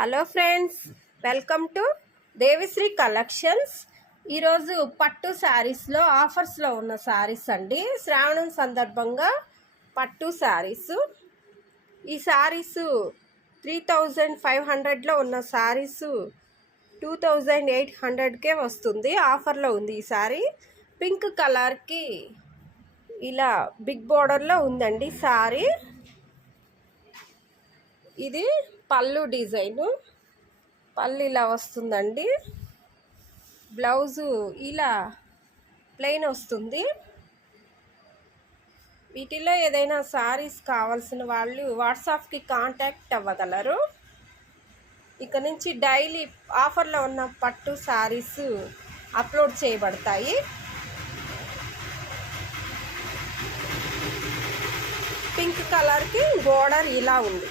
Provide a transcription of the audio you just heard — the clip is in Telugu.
Hello friends, welcome to Devishri collections. ఈరోజు పట్టు శారీస్లో ఆఫర్స్లో ఉన్న శారీస్ అండి. శ్రావణం సందర్భంగా పట్టు శారీస్. ఈ శారీసు 3500లో ఉన్న శారీసు 2800కే వస్తుంది. ఆఫర్లో ఉంది ఈ శారీ. పింక్ కలర్కి ఇలా బిగ్ బోర్డర్లో ఉందండి శారీ. ఇది పళ్ళు డిజైను, పళ్ళు ఇలా వస్తుందండి. బ్లౌజు ఇలా ప్లెయిన్ వస్తుంది. వీటిలో ఏదైనా శారీస్ కావాల్సిన వాళ్ళు వాట్సాప్కి కాంటాక్ట్ అవ్వగలరు. ఇక నుంచి డైలీ ఆఫర్లో ఉన్న పట్టు శారీస్ అప్లోడ్ చేయబడతాయి. పింక్ కలర్కి బోర్డర్ ఇలా ఉంది.